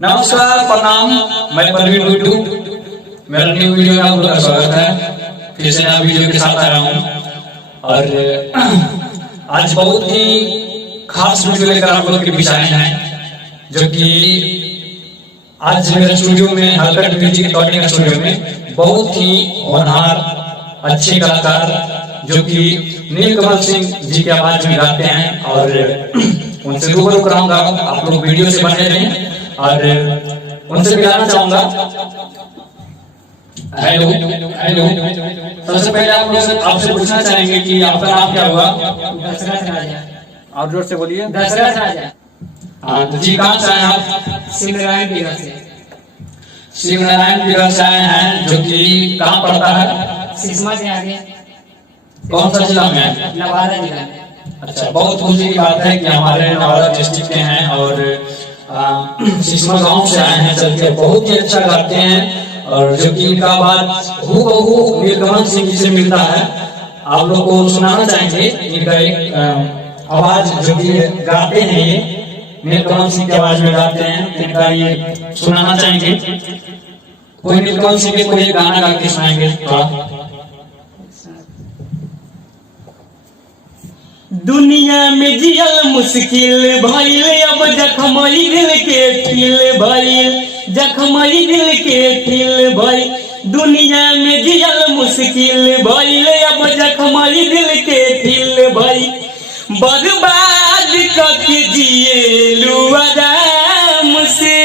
नमस्कार, प्रणाम। मैं परवीन गुड्डू। मेरा न्यू वीडियो में आपका स्वागत है। फिर से नया वीडियो के साथ आ रहा हूँ और आज बहुत ही खास वीडियो लेकर आप लोगों के बीच आए हैं, जो कि आज मेरे स्टूडियो में हलकट म्यूजिक रिकॉर्डिंग स्टूडियो में बहुत ही होनहार अच्छे कलाकार जो कि नीलकमल सिंह जी की आवाज में गाते हैं और उनसे रूबरू कराऊंगा। आप लोग वीडियो से बने रहें और उनसे मिलाना चाहूंगा। Hello hello. सबसे पहले आप लोग आपसे पूछना चाहेंगे कि आपका नाम क्या हुआ? दशरथ राजा। और जोर से बोलिए। दशरथ राजा। हाँ तो जी, कहाँ से आए आप? शिवनारायण बिहार से। शिवनारायण बिहार से आए हैं, जो कि कहाँ पड़ता है? सिसमा से आगे। कौन सा जिला में है? नवादा जिला में। अच्छा, बहुत खुशी की बात है कि हमारे नवादा डिस्ट्रिक्ट के हैं और सिसमा गांव से आए हैं चल के। बहुत ही अच्छा गाते हैं और जो कि इनका आवाज हूबहू नीलकमल सिंह जी से मिलता है। आप लोग को सुनाना चाहेंगे इनका एक आवाज जो कि गाते हैं, ये नीलकमल सिंह की आवाज में गाते हैं। इनका ये सुनाना चाहेंगे। कोई नीलकमल सिंह के कोई गाना गा के सुनाएंगे थोड़ा। दुनिया में जियल मुश्किल भइल, अब जखमई दिल के फील भइल, जखमई दिल के फील भइल। दुनिया में जियल मुश्किल भइल, अब जखमई दिल के फील भइल। बर्बाद करके जिएलू आराम से,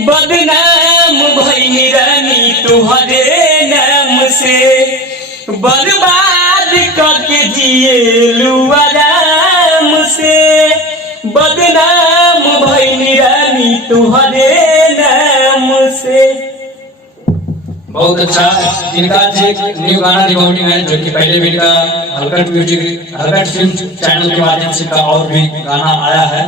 बदनाम भइल रानी तुहरे नाम से। बर्बाद करके जिएलू आराम से, बदनाम भइल रानी तुहरे नाम से। बहुत अच्छा। इनका एक न्यू गाना रिकॉर्डिंग है, जो कि पहले भी इनका हलकट म्यूजिक हलकट फिल्म चैनल के माध्यम से का और भी गाना आया है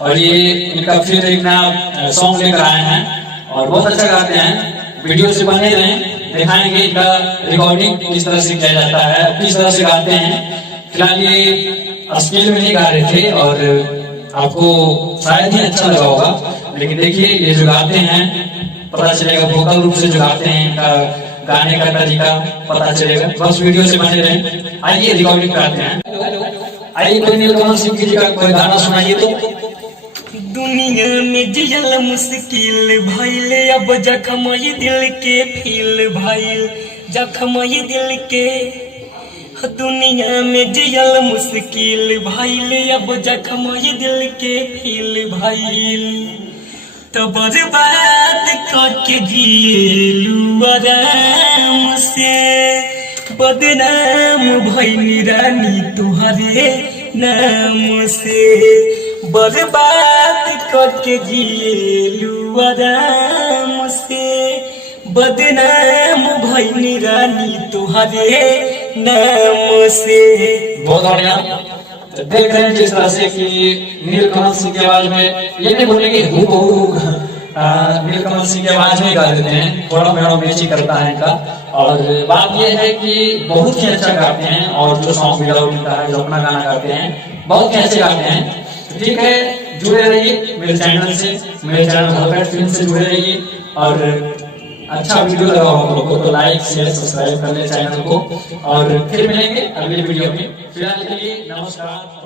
और ये इनका फिर एक नया सॉन्ग लेकर आए हैं और बहुत अच्छा गाते हैं। वीडियो से बने रहें, दिखाएंगे इनका रिकॉर्डिंग किस तरह से किया जाता है, किस तरह से गाते हैं। फिलहाल ये स्केल में नहीं गा रहे थे और आपको शायद ही अच्छा लगा होगा, लेकिन देखिए ये जो गाते हैं पता चलेगा, वोकल रूप से जो गाते हैं इनका गाने का तरीका पता चलेगा। बस वीडियो से बने रहें। आइए रिकॉर्डिंग कराते हैं। आइए कोई नीलकमल सिंह जी का कोई गाना सुनाइए तो। दुनिया में जियल मुश्किल भइल, अब जखमई दिल के फील भइल, जखमई दिल के। दुनिया में जियल मुश्किल भइल, अब जखमई दिल के फील भइल। तो बर्बाद करके जिएलू आराम से, बदनाम भइल रानी तुहरे नाम से। बर्बाद करके जिएलू आराम से, बदनाम भइल रानी तुहरे नाम से। बहुत बढ़िया। देख रहे हैं जिस तरह से कि नीलकमल सिंह की आवाज में, ये नहीं बोलेंगे हूबहू नीलकमल सिंह की आवाज में गा देते हैं, थोड़ा मेरा मैचिंग करता है इनका। और बात यह है कि बहुत ही अच्छा गाते हैं और जो सॉन्ग वीडियो मिलता है, जो अपना गाना गाते हैं, बहुत ही अच्छे गाते हैं। ठीक है, जुड़े रहिए मेरे चैनल से, मेरे चैनल हलकट फिल्म से जुड़े रहिए और अच्छा वीडियो लगा हो आप लोगों को तो लाइक शेयर सब्सक्राइब कर ले चैनल को और फिर मिलेंगे अगले वीडियो में। फिलहाल के लिए नमस्कार।